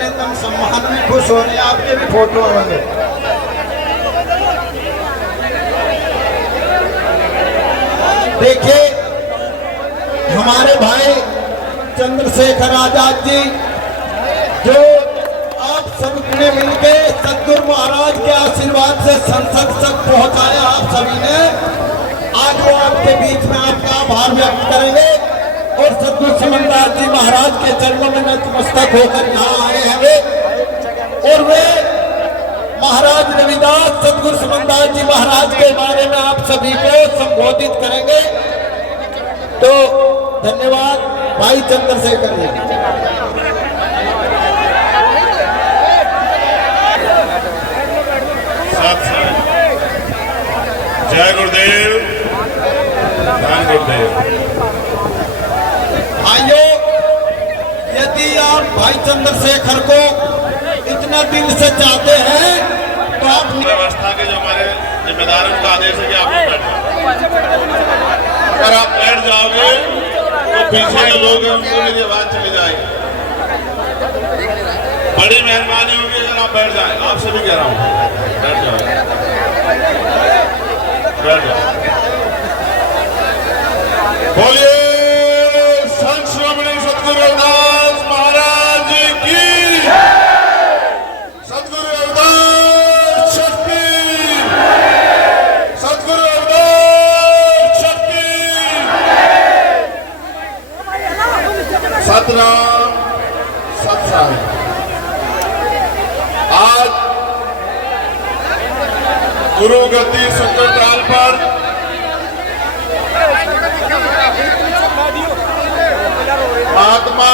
अभिनंदन सम्मान में खुश हो रहे हैं। आपके भी फोटो होंगे। देखिए हमारे भाई चंद्रशेखर आजाद जी जो आप सबने मिलके सतगुरु महाराज के आशीर्वाद से संसद तक पहुंचाया आप सभी ने, आज वो आपके बीच में आपका आभार व्यक्त करेंगे और सतगुरु समनदास जी महाराज के चरणों में नतमस्तक होकर यहाँ आए हैं और वे महाराज रविदास सतगुरु समनदास जी महाराज के बारे में आप सभी को संबोधित करेंगे। तो धन्यवाद भाई चंद्रशेखर जी। जय गुरुदेव, धन गुरुदेव। भाइयों, यदि आप भाई चंद्रशेखर को इतना दिल से चाहते हैं तो आप व्यवस्था के जो हमारे जिम्मेदार हैं उनका आदेश है कि आप बैठ जाओ। अगर आप बैठ जाओगे तो पीछे के लोग हैं उनको मेरी आवाज चली जाएगी। बड़ी मेहरबानी होगी अगर आप बैठ जाए। आप सभी कह रहा हूँ बैठ जाओ, बैठ जाओ। बोलिए संत श्रोमणी सतगुरु रविदास महाराज जी की। सतगुरु रविदास शक्ति, सतगुरु रविदास शक्ति। सतनाम सत्संग। आज गुरु गद्दी सुंदर ताल पर महात्मा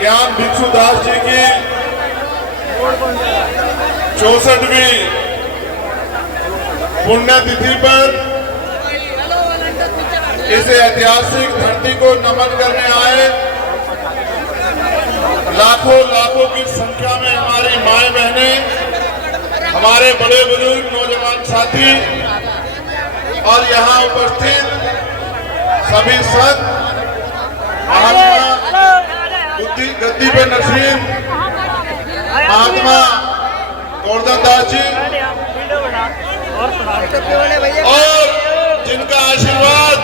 ज्ञान भिक्षुदास जी की 64वीं पुण्यतिथि पर इस ऐतिहासिक धरती को नमन करने आए लाखों लाखों की संख्या में हमारी माए बहनें, हमारे बड़े बुजुर्ग, नौजवान साथी और यहाँ उपस्थित सभी संत, महात्मा गद्दी पे नसीब महात्मा गोवर्धन दास जी और जिनका आशीर्वाद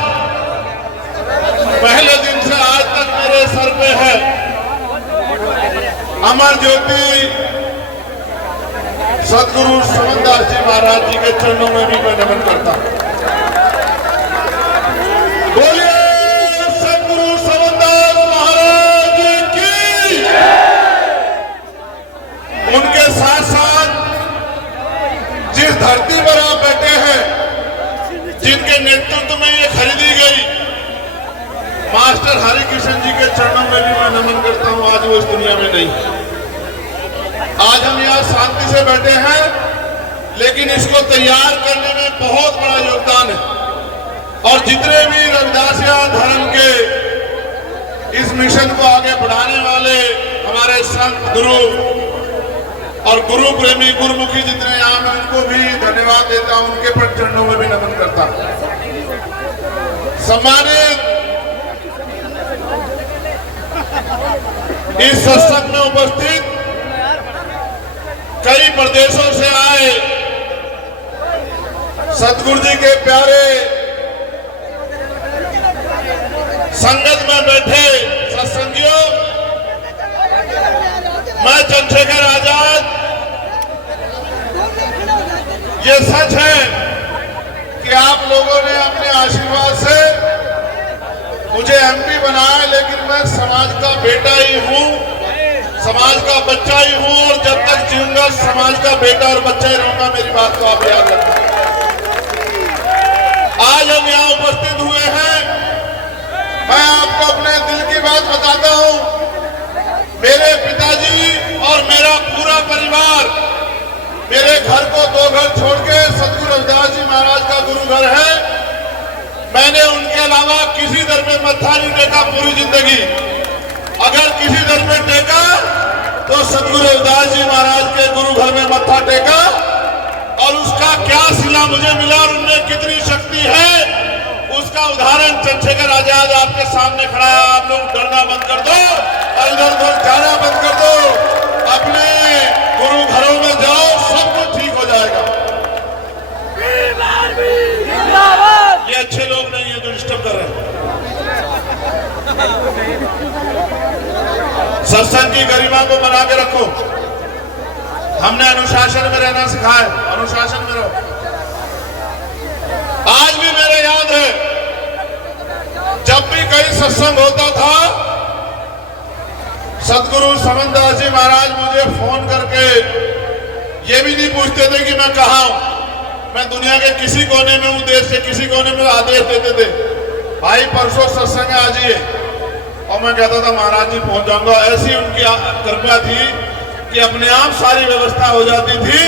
पहले दिन से आज तक मेरे सर पे है, अमर ज्योति सतगुरु समनदास जी महाराज जी के चरणों में भी मैं नमन करता हूं। बोलिए सतगुरु समनदास महाराज जी की। उनके साथ साथ जिस धरती पर आप बैठे हैं, जिनके नेतृत्व में ये खरीदी गई, मास्टर हरि कृष्ण जी के चरणों में भी मैं नमन करता हूं। आज वो इस दुनिया में नहीं। आज हम यहाँ शांति से बैठे हैं, लेकिन इसको तैयार करने में बहुत बड़ा योगदान है और जितने भी रविदासिया धर्म के इस मिशन को आगे बढ़ाने वाले हमारे संत, गुरु और गुरु प्रेमी, गुरुमुखी जितने यहाँ हैं, उनको भी धन्यवाद देता हूं। उनके पर चरणों में भी नमन करता हूं। सम्मानित इस सत्संग में उपस्थित कई प्रदेशों से आए सतगुरु जी के प्यारे संगत में बैठे सत्संगियों, मैं चंद्रशेखर आजाद, ये सच है कि आप लोगों ने अपने आशीर्वाद से मुझे एमपी बनाया, लेकिन मैं समाज का बेटा ही हूं, समाज का बच्चा ही हूं और जब तक जीऊंगा समाज का बेटा और बच्चा ही रहूंगा। मेरी बात को आप याद रखना। आज हम यहाँ उपस्थित हुए हैं, मैं आपको अपने दिल की बात बताता हूं। मेरे पिताजी और मेरा पूरा परिवार मेरे घर को 2 घर छोड़ के सतगुरु रविदास जी महाराज का गुरु घर है। मैंने उनके अलावा किसी दर में मत्था नहीं टेका पूरी जिंदगी। अगर किसी दर में टेका तो सतगुरु रविदास जी महाराज के गुरु घर में मत्था टेका और उसका क्या सिला मुझे मिला और उनमें कितनी शक्ति है, उसका उदाहरण चंद्रशेखर आजाद आपके सामने खड़ा है। आप लोग डरना बंद कर दो और इधर उधर जाना बंद कर दो सत्संग की गरिमा को बना के रखो। हमने अनुशासन में रहना सिखाया, अनुशासन में रहो। आज भी मेरे याद है, जब भी कहीं सत्संग होता था, सदगुरु समनदास जी महाराज मुझे फोन करके ये भी नहीं पूछते थे कि मैं कहाँ हूं, मैं दुनिया के किसी कोने में हूं, देश के किसी कोने में, आदेश देते थे, भाई परसों सत्संग आ जाइए। और मैं कहता था महाराज जी पहुंच जाऊंगा। ऐसी उनकी कृपा थी कि अपने आप सारी व्यवस्था हो जाती थी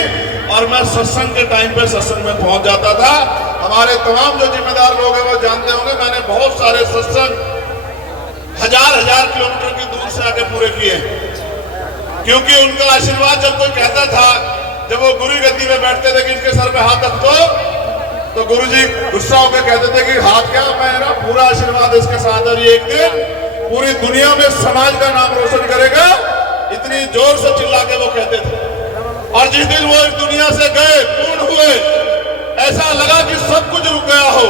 और मैं सत्संग के टाइम पे सत्संग में पहुंच जाता था। हमारे तमाम जो जिम्मेदार लोग हैं वो जानते होंगे, मैंने बहुत सारे सत्संग हजार किलोमीटर की दूर से आके पूरे किए, क्योंकि उनका आशीर्वाद जब कोई कहता था, जब वो गुरु गद्दी में बैठते थे कि इनके सर पे हाथ रख दो, तो गुरुजी गुस्सा होकर कहते थे कि हाथ क्या, मेरा पूरा आशीर्वाद इसके साथ, और ये एक दिन पूरी दुनिया में समाज का नाम रोशन करेगा। इतनी जोर से चिल्ला के वो कहते थे। और जिस दिन वो इस दुनिया से गए, पूर्ण हुए, ऐसा लगा कि सब कुछ रुक गया हो।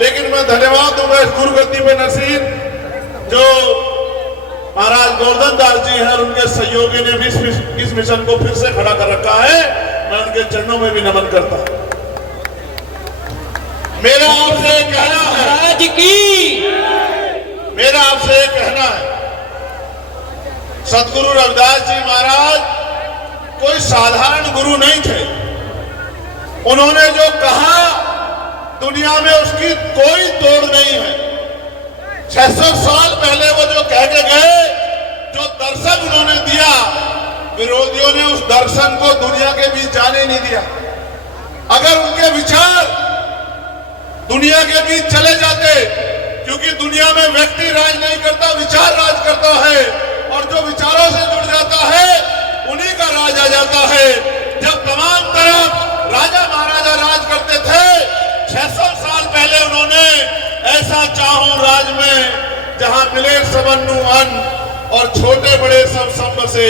लेकिन मैं धन्यवाद दूंगा इस गुरु गद्दी पे नसीब जो महाराज गोवर्धन दास जी हैं और उनके सहयोगी ने भी इस मिशन को फिर से खड़ा कर रखा है। मैं उनके चरणों में भी नमन करता हूं। मेरा आपसे कहना है, मेरा आपसे कहना है, सदगुरु रविदास जी महाराज कोई साधारण गुरु नहीं थे। उन्होंने जो कहा दुनिया में उसकी कोई तोड़ नहीं है। 600 साल पहले वो जो कह के गए, जो दर्शन उन्होंने दिया, विरोधियों ने उस दर्शन को दुनिया के बीच जाने नहीं दिया। अगर उनके विचार दुनिया के बीच चले जाते, क्योंकि दुनिया में व्यक्ति राज नहीं करता, विचार राज करता है, और जो विचारों से जुड़ जाता है उन्हीं का राज आ जाता है। जब तमाम तरफ राजा महाराजा राज करते थे, 600 साल पहले उन्होंने ऐसा चाहूं राज में जहां मिले सबन्नु अन्न और छोटे बड़े सब संग से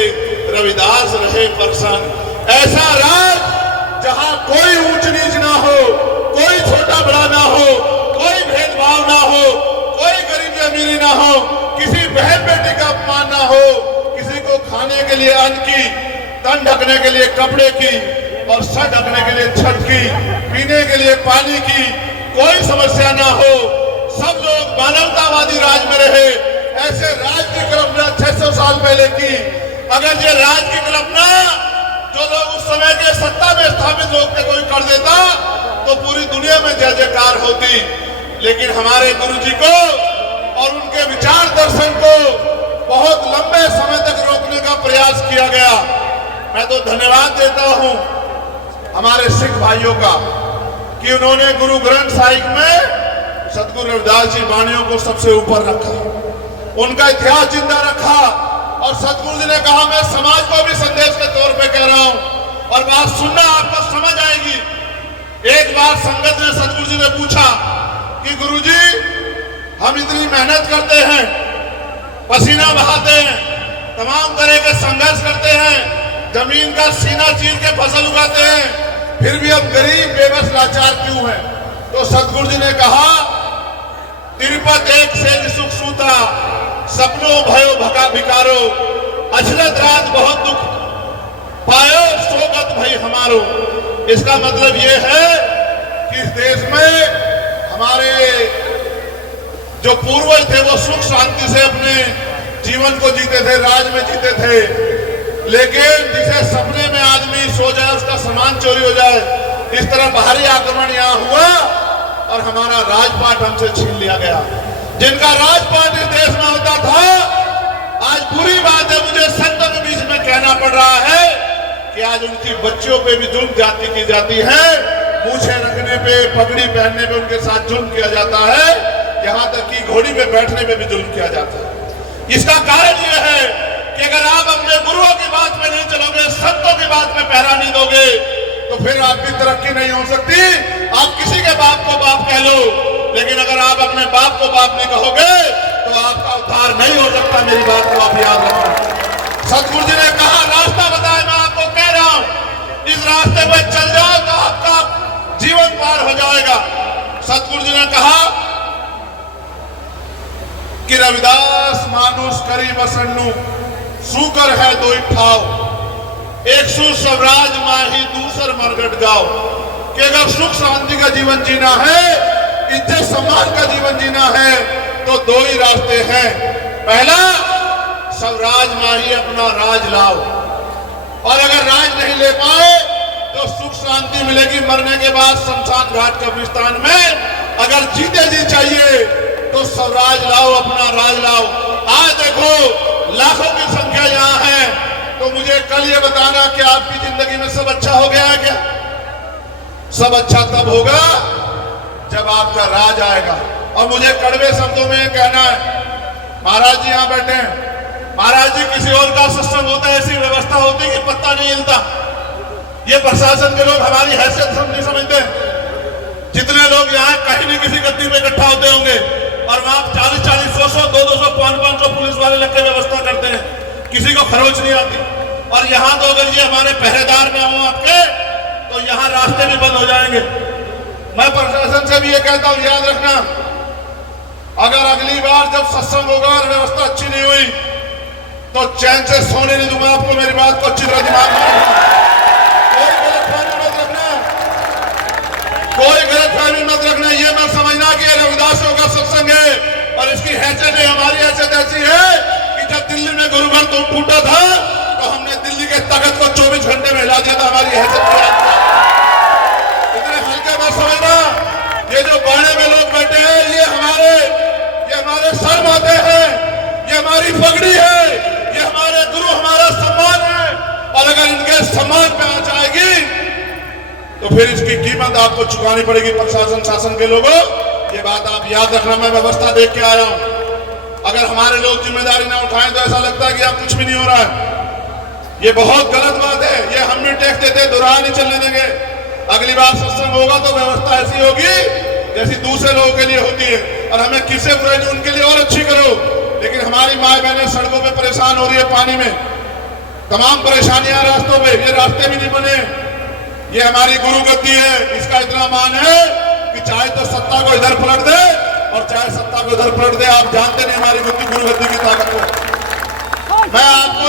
रविदास रहे प्रसन्न। ऐसा राज जहां कोई ऊंच नीच ना हो, कोई छोटा बड़ा ना हो, कोई भेदभाव ना हो, कोई गरीबी अमीरी ना हो, किसी बहन बेटी का अपमान ना हो, किसी को खाने के लिए अन्न की, तन ढकने के लिए कपड़े की और सर ढकने के लिए छत की, पीने के लिए पानी की कोई समस्या ना हो, सब लोग मानवतावादी राज में रहे। ऐसे राज की कल्पना 600 साल पहले की। अगर ये राज की कल्पना जो लोग उस समय के सत्ता में स्थापित लोग थे कोई कर देता तो पूरी दुनिया में जय जयकार होती। लेकिन हमारे गुरुजी को और उनके विचार दर्शन को बहुत लंबे समय तक रोकने का प्रयास किया गया। मैं तो धन्यवाद देता हूं हमारे सिख भाइयों का कि उन्होंने गुरु ग्रंथ साहिब में सदगुरु रविदास जी वाणियों को सबसे ऊपर रखा, उनका इतिहास जिंदा रखा। और सदगुरु जी ने कहा मैं समाज को भी संदेश के तौर पे कह रहा हूं और बात सुनना आपको समझ आएगी। एक बार संगत ने सदगुरु जी ने पूछा कि गुरुजी हम इतनी मेहनत करते हैं, पसीना बहाते हैं, तमाम तरह के संघर्ष करते हैं, जमीन का सीना चीर के फसल उगाते हैं, फिर भी अब गरीब बेबस लाचार क्यों है? तो सदगुरु जी ने कहा तिरुपत एक से सुख सूता, सपनों भयो भका भिकारो, अचरज रात बहुत दुख पायो, सोगत भई हमारो। इसका मतलब ये है कि इस देश में हमारे जो पूर्वज थे वो सुख शांति से अपने जीवन को जीते थे, राज में जीते थे। लेकिन जिसे सपने में आदमी सो जाए उसका सामान चोरी हो जाए, इस तरह बाहरी आक्रमण यहाँ हुआ और हमारा राजपाट हमसे छीन लिया गया। जिनका राजपाट इस देश में होता था, आज बुरी बात है मुझे संतों के बीच में कहना पड़ रहा है कि आज उनकी बच्चियों पे भी जुल्म जाति की जाती है, मूछें रखने पे, पगड़ी पहनने पे उनके साथ जुल्म किया जाता है, यहाँ तक कि घोड़ी पे बैठने पे भी जुल्म किया जाता है। इसका कारण यह है कि अगर आप अपने गुरुओं की बात में नहीं चलोगे, संतों की बात में पहरा नहीं दोगे, तो फिर आपकी तरक्की नहीं हो सकती। आप किसी के बाप को बाप कह लो, लेकिन अगर आप अपने बाप को बाप नहीं कहोगे तो आपका उद्धार नहीं हो सकता। मेरी बात को आप याद रखो। सदगुरु जी ने कहा रास्ता बताया, मैं आपको कह रहा हूं इस रास्ते पर चल जाओ तो आपका जीवन पार हो जाएगा। सदगुरु जी ने कहा कि रविदास मानुष करी बसन्नु, सूकर है दो ठाव, एक सु स्वराज माही दूसर मरगट गाओ। कि अगर सुख शांति का जीवन जीना है, इज्जत सम्मान का जीवन जीना है, तो दो ही रास्ते हैं। पहला, स्वराज माही अपना राज लाओ, और अगर राज नहीं ले पाए तो सुख शांति मिलेगी मरने के बाद शमशान घाट कब्रिस्तान में। अगर जीते जी चाहिए तो स्वराज लाओ, अपना राज लाओ। आज देखो लाखों की संख्या यहाँ है, तो मुझे कल ये बताना कि आपकी जिंदगी में सब अच्छा हो गया है क्या? सब अच्छा तब होगा जब आपका राज आएगा। और मुझे कड़वे शब्दों में कहना है, महाराज जी यहाँ बैठे हैं, महाराज जी किसी और का सिस्टम होता है, ऐसी व्यवस्था होती कि पत्ता नहीं हिलता। ये प्रशासन के लोग हमारी हैसियत नहीं समझते। जितने लोग यहाँ कहीं नहीं किसी गद्दी में इकट्ठा होते होंगे, और वहां 40-40, 100-100, 200-200, 500 पुलिस वाले लग के व्यवस्था करते हैं, किसी को खरोच नहीं आती। और यहाँ तो अगर ये हमारे पहरेदार ना हो आपके, तो यहाँ रास्ते भी बंद हो जाएंगे। मैं प्रशासन से भी ये कहता हूँ, याद रखना, अगर अगली बार जब सत्संग होगा और व्यवस्था अच्छी नहीं हुई तो चैन से सोने नहीं दूंगा आपको। मेरी बात को अच्छी तरह दिमाग में कोई गलतफहमी मत रखना, कोई गलतफहमी मत रखना। ये मत समझना कि ये रविदासियों का सत्संग है और इसकी हैसियत है। हमारी हैसियत ऐसी है कि जब दिल्ली में गुरु घर तो टूटा था, तो हमने दिल्ली के तख्त को 24 घंटे में हिला दिया था। हमारी हैसियत इतने हल्के मत समझना। ये जो बाणे में लोग बैठे हैं, ये हमारे सर माथे हैं, ये हमारी पगड़ी है, ये हमारे गुरु, हमारा सम्मान है। और अगर इनके सम्मान पे आ जाएगी तो फिर इसकी कीमत आपको चुकानी पड़ेगी, प्रशासन शासन के लोगों। ये बात आप याद रखना। मैं व्यवस्था देख के आया हूं। अगर हमारे लोग जिम्मेदारी ना उठाएं तो ऐसा लगता है कि आप कुछ भी नहीं हो रहा है। ये बहुत गलत बात है। ये हम भी टैक्स देते, दोहरा नहीं चलने देंगे। अगली बार सत्संग होगा तो व्यवस्था ऐसी होगी जैसी दूसरे लोगों के लिए होती है। और हमें किससे बुराई नहीं, उनके लिए और अच्छी करो। लेकिन हमारी माए बहनें सड़कों पे परेशान हो रही है, पानी में तमाम परेशानियां, रास्तों पे, ये रास्ते भी नहीं बने। ये हमारी गुरु गद्दी है, इसका इतना मान है कि चाहे तो सत्ता को इधर पलट दे और चाहे सत्ता को इधर पलट दे। आप जानते नहीं हमारी गुरु गद्दी की ताकत को। मैं आपको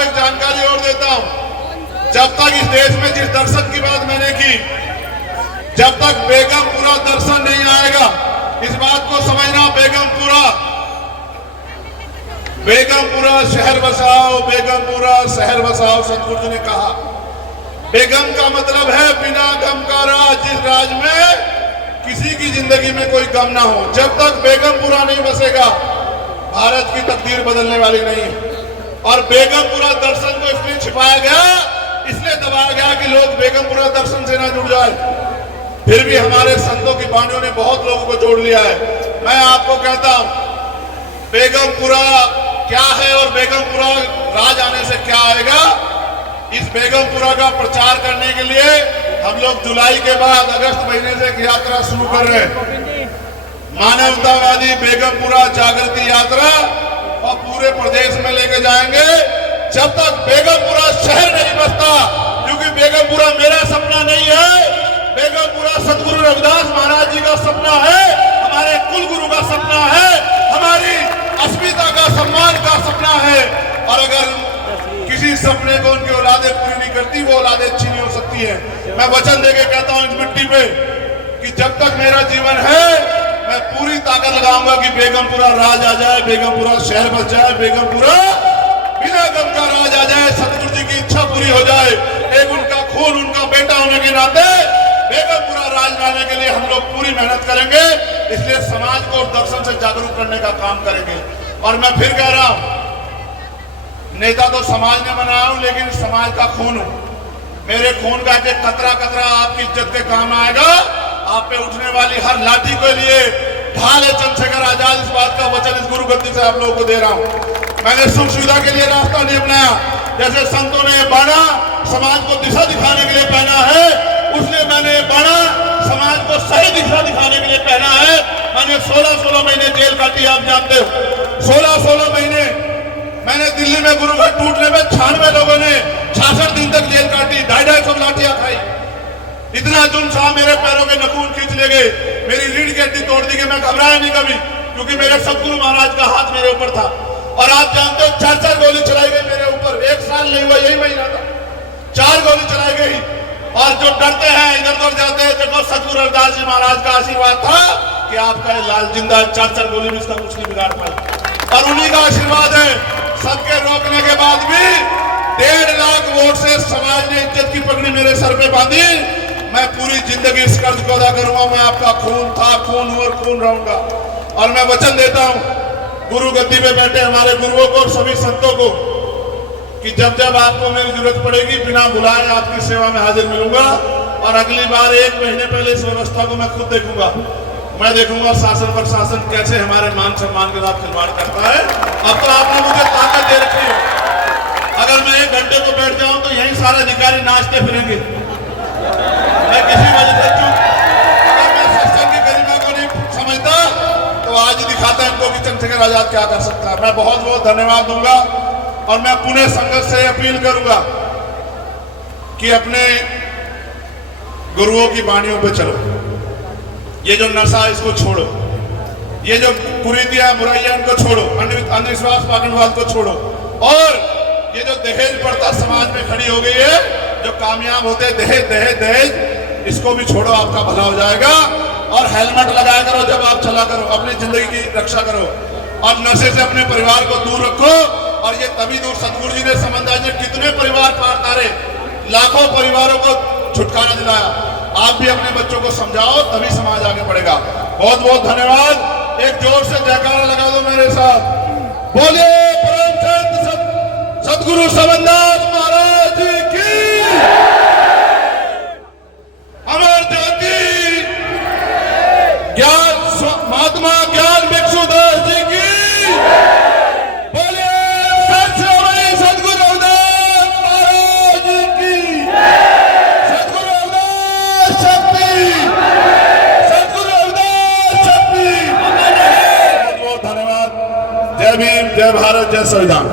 एक जानकारी और देता हूं। जब तक इस देश में जिस दर्शन की बात मैंने की, जब तक बेगमपुरा दर्शन नहीं आएगा, इस बात को समझना, बेगमपुरा शहर बसाओ, बेगमपुरा शहर बसाओ। सतगुरु जी ने कहा, बेगम का मतलब है बिना गम का राज, जिस राज में किसी की जिंदगी में कोई गम ना हो। जब तक बेगमपुरा नहीं बसेगा, भारत की तकदीर बदलने वाली नहीं है। और बेगमपुरा दर्शन को इसलिए छिपाया गया, इसलिए दबाया गया कि लोग बेगमपुरा दर्शन से ना जुड़ जाए। फिर भी हमारे संतों की वाणियों ने बहुत लोगों को जोड़ लिया है। मैं आपको कहता हूं, बेगमपुरा क्या है और बेगमपुरा राज आने से क्या आएगा। इस बेगमपुरा का प्रचार करने के लिए हम लोग जुलाई के बाद अगस्त महीने से एक यात्रा शुरू कर रहे हैं, मानवतावादी बेगमपुरा जागृति यात्रा, और पूरे प्रदेश में लेके जाएंगे जब तक बेगमपुरा शहर नहीं बसता। क्योंकि बेगमपुरा मेरा सपना नहीं है, बेगमपुरा सतगुरु रविदास महाराज जी का सपना है, हमारे कुल गुरु का सपना है, हमारी अस्मिता का, सम्मान का सपना है। और अगर किसी सपने को उनकी औलादें पूरी नहीं करती, वो औलादें अच्छी नहीं हो सकती है। मैं वचन देके कहता हूं इस मिट्टी पे कि जब तक मेरा जीवन है, मैं पूरी ताकत लगाऊंगा कि बेगमपुरा राज आ जाए, बेगमपुरा शहर बस जाए, बेगमपुरा बिना गम का राज आ जाए, सतगुरु जी की इच्छा पूरी हो जाए। एक उनका खून, उनका बेटा होने के नाते बेगमपुरा राज लाने के लिए हम लोग पूरी मेहनत करेंगे। इसलिए समाज को दर्शन से जागरूक करने का काम करेंगे। और मैं फिर कह रहा हूं, नेता तो समाज ने बनाया हूं, लेकिन समाज का खून हूं। मेरे खून का एक कतरा कतरा आपकी इज्जत के काम आएगा। आप पे उठने वाली हर लाठी के लिए ढाल है चंद्रशेखर आजाद। इस बात का वचन इस गुरु गद्दी से आप लोगों को दे रहा हूं। मैंने सुख सुविधा के लिए रास्ता नहीं अपनाया। जैसे संतों ने बाणा समाज को दिशा दिखाने के लिए पहना है, उसने मैंने बाणा समाज को सही दिशा दिखाने के लिए पहना है। मैंने 16-16 महीने जेल काटी, आप जानते हो। 16-16 महीने मैंने दिल्ली में गुरु घर टूटने में 96 लोगों ने 66 दिन तक जेल काटी, 250 लाठियां खाई। इतना जुल्म था, मेरे पैरों के नखून खींच ले गए, मेरी रीढ़ की हड्डी तोड़ दी। कि मैं घबराया नहीं कभी, क्योंकि मेरे सतगुरु महाराज का हाथ मेरे ऊपर था। और आप जानते हो 4 गोली चलाई गई मेरे ऊपर, 1 साल नहीं हुआ, यही महीना था, 4 गोली चलाई गई। और जो डरते हैं इधर उधर जाते हैं, देखो सतगुरु रविदास जी महाराज का आशीर्वाद था कि आपका ये लाल जिंदा 4 गोली भी इसका कुछ नहीं बिगाड़ पाई। और उन्हीं का आशीर्वाद है, सबके रोकने के बाद भी 1.5 लाख वोट से समाज ने इज्जत की पगड़ी मेरे सर पे बांधी। मैं पूरी जिंदगी इस कर्ज को अदा करूंगा। मैं आपका खून था, खून हूं और खून रहूंगा। और मैं वचन देता हूं गुरु गद्दी पे बैठे हमारे गुरुओं को और सभी संतों को कि जब जब आपको मेरी जरूरत पड़ेगी बिना बुलाए आपकी सेवा में हाजिर मिलूंगा। और अगली बार 1 महीने पहले इस व्यवस्था को मैं खुद देखूंगा। मैं देखूंगा शासन प्रशासन कैसे हमारे मान सम्मान के साथ खिलवाड़ करता है। अब तो आपने मुझे ताकत दे रखी है, अगर मैं 1 घंटे को बैठ जाऊं तो यही सारे अधिकारी नाचते फिरेंगे। मैं किसी वजह से चूक, अगर मैं सत्संग की गरिमा को नहीं समझता तो आज ही दिखाता है इनको कि चंद्रशेखर आजाद क्या कर सकता है। मैं बहुत बहुत धन्यवाद दूंगा और मैं पुणे संघर्ष से अपील करूंगा कि अपने गुरुओं की वाणियों पे चलो। ये जो नशा इसको छोड़ो, ये जो कुरीतियां बुराइयां इनको छोड़ो, अंधविश्वास पाखंडवाद को छोड़ो। और ये जो दहेज प्रथा समाज में खड़ी हो गई है, जो कामयाब होते दहेज दहेज दहेज, इसको भी छोड़ो, आपका भला हो जाएगा। और हेलमेट लगाया करो जब आप चला करो, अपनी जिंदगी की रक्षा करो और नशे से अपने परिवार को दूर रखो। और ये तभी दूर, सतगुरु जी ने समझदारी ने कितने परिवार पार तारे, लाखों परिवारों को छुटकारा दिलाया। आप भी अपने बच्चों को समझाओ, तभी समाज आगे बढ़ेगा। बहुत बहुत धन्यवाद। एक जोर से जयकारा लगा दो मेरे साथ, बोले परम संत सतगुरु समनदास महाराज की, अमर ज्योति ज्ञान महात्मा ज्ञान भिक्षुदास जी की, बोले सतगुरु रविदास महाराज की, सतगुरु रविदास शक्ति, सतगुरु रविदास शक्ति। बहुत बहुत धन्यवाद। जय भीम, जय भारत, जय संविधान।